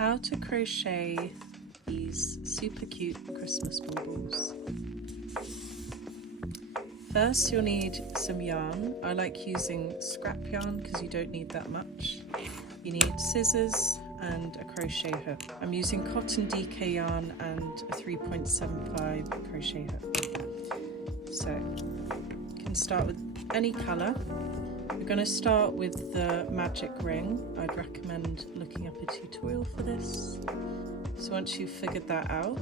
how to crochet these super cute Christmas baubles. First you'll need some yarn. I like using scrap yarn because you don't need that much. You need scissors and a crochet hook. I'm using cotton DK yarn and a 3.75 crochet hook. So you can start with any colour. We're going to start with the magic ring. I'd recommend looking up a tutorial for this. So once you've figured that out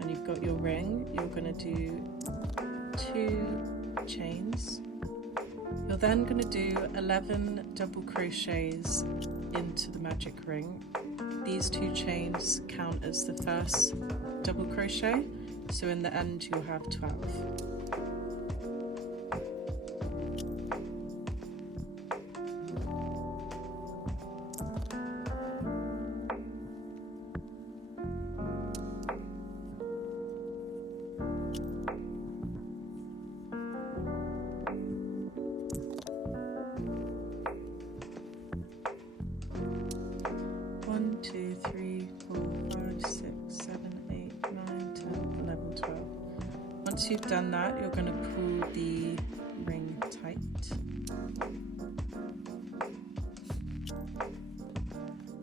and you've got your ring, you're going to do 2 chains. You're then going to do 11 double crochets into the magic ring. These 2 chains count as the first double crochet, so in the end you'll have 12. Once you've done that, you're going to pull the ring tight.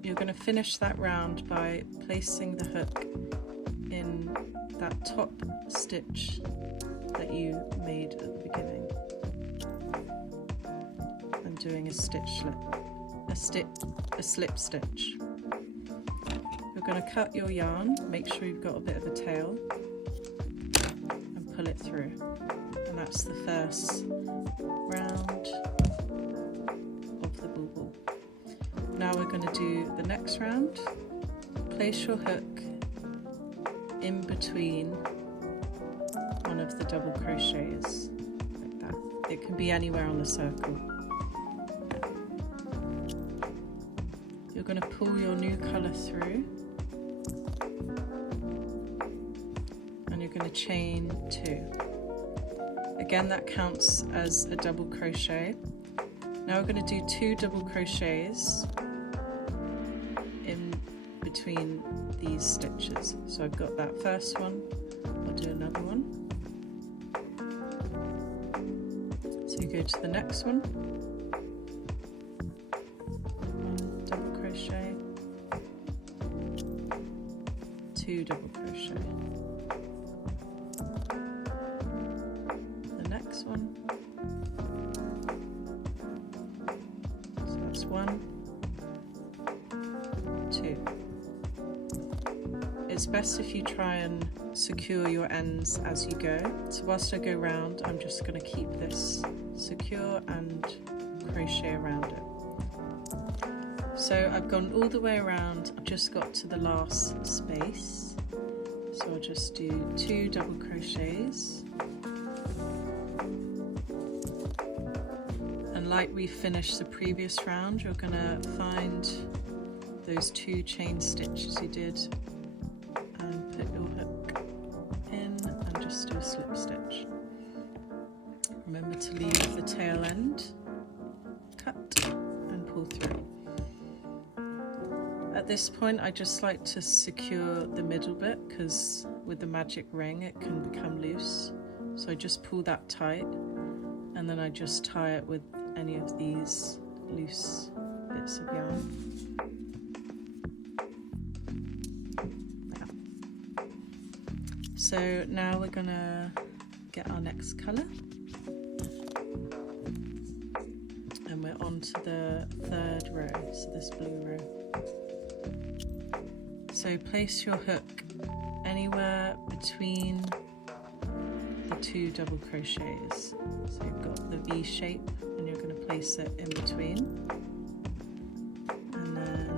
You're going to finish that round by placing the hook in that top stitch that you made at the beginning and doing a slip stitch. You're going to cut your yarn, make sure you've got a bit of a tail, pull it through, and that's the first round of the bauble. Now we're going to do the next round. Place your hook in between one of the double crochets like that. It can be anywhere on the circle. You're going to pull your new colour through, you're going to chain 2. Again, that counts as a double crochet. Now we're going to do 2 double crochets in between these stitches. So I've got that first one, I'll do another one. So you go to the next one, 1 double crochet, 2 double crochet. Next one. So that's 1, 2. It's best if you try and secure your ends as you go. So whilst I go round, I'm just going to keep this secure and crochet around it. So I've gone all the way around, I've just got to the last space. So I'll just do 2 double crochets. Like we finished the previous round, you're going to find those 2 chain stitches you did and put your hook in and just do a slip stitch. Remember to leave the tail end cut and pull through. At this point I just like to secure the middle bit because with the magic ring it can become loose. So I just pull that tight and then I just tie it with any of these loose bits of yarn. Yeah. So now we're gonna get our next colour, and we're on to the 3rd row, so this blue row. So place your hook anywhere between the 2 double crochets. So you've got the V shape and you're going to place it in between, and then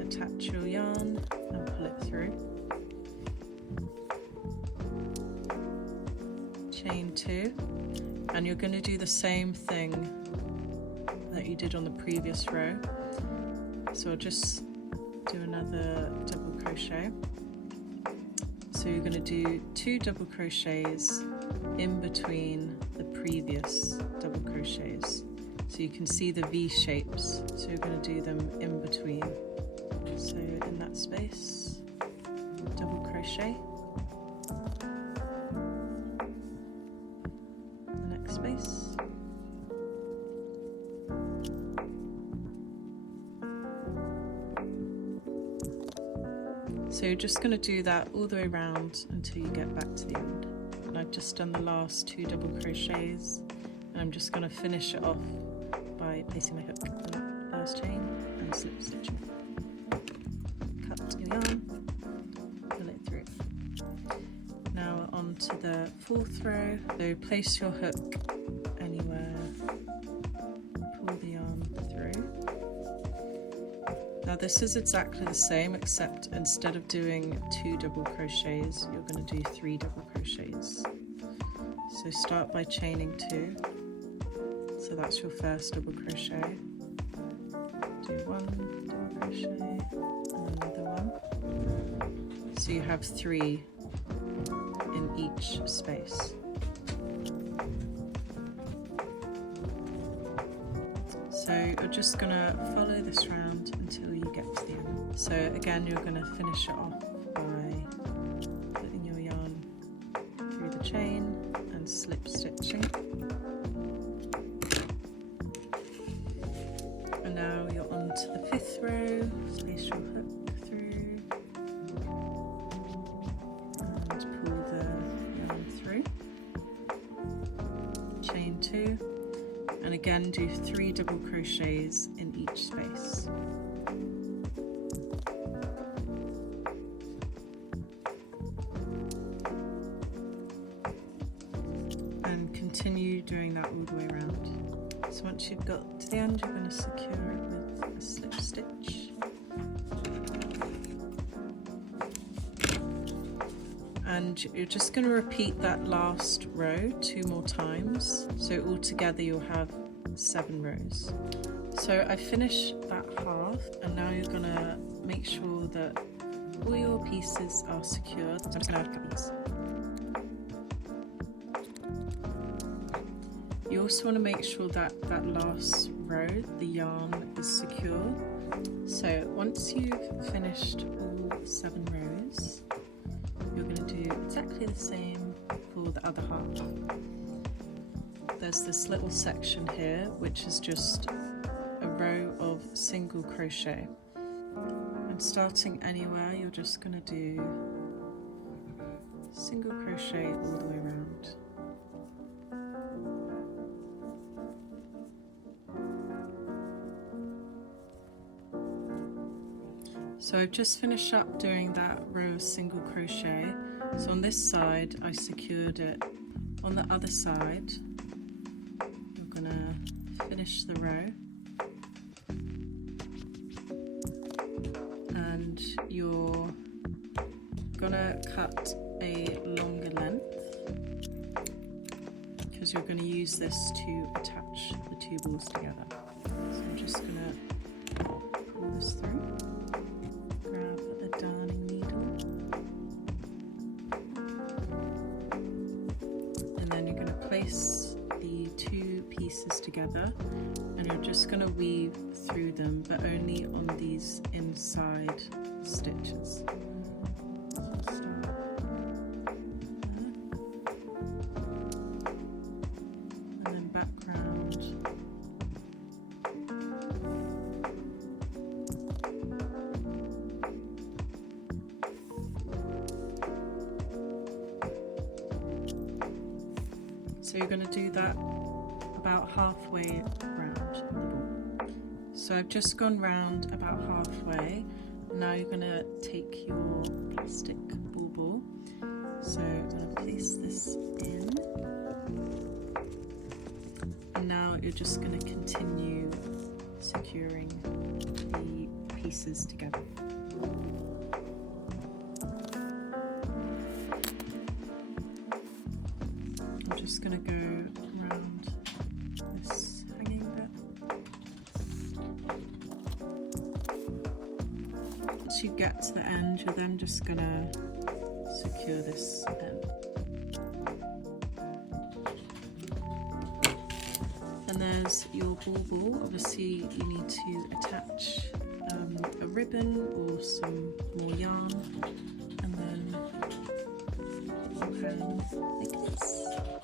attach your yarn and pull it through. Chain 2, and you're going to do the same thing that you did on the previous row. So I'll just do another double crochet. So you're going to do 2 double crochets in between the previous double crochets. So you can see the V shapes, so you're going to do them in between. So in that space, double crochet, the next space, so you're just going to do that all the way around until you get back to the end. And I've just done the last 2 double crochets, and I'm just going to finish it off by placing my hook in that first chain and slip stitching. Cut your yarn, pull it through. Now on to the 4th row. So place your hook anywhere, pull the yarn through. Now this is exactly the same, except instead of doing 2 double crochets, you're going to do 3 double crochets. So start by chaining 2. So that's your first double crochet. Do 1 double crochet and another one. So you have 3 in each space. So you're just going to follow this round until you get to the end. So again, you're going to finish it off by putting your yarn through the chain and slip stitching. And now you're on to the 5th row. Place your hook through and pull the yarn through. Chain 2. And again, do 3 double crochets in each space. And continue doing that all the way around. So once you've got to the end, you're going to secure it with a slip stitch. And you're just going to repeat that last row 2 more times, so altogether you'll have 7 rows. So I finished that half, and now you're going to make sure that all your pieces are secured. So I'm just going to cut these. You also want to make sure that that last row, the yarn, is secure. So once you've finished all 7 rows, you're going to do exactly the same for the other half. There's this little section here which is just a row of single crochet, and starting anywhere you're just going to do single crochet all the way around. So I've just finished up doing that row of single crochet. So on this side I secured it. On the other side you're gonna finish the row and you're gonna cut a longer length because you're going to use this to attach the 2 balls together. So I'm just gonna pull this through. Place the 2 pieces together, and you're just going to weave through them, but only on these inside stitches. And then back round. So you're going to do that about halfway round the ball. So I've just gone round about halfway. Now you're going to take your plastic bauble. So I'm going to place this in. And now you're just going to continue securing the pieces together. I'm just going to go around this hanging bit. Once you get to the end, you're then just going to secure this end. And there's your bauble. Obviously you need to attach a ribbon or some more yarn, and then you hang like this.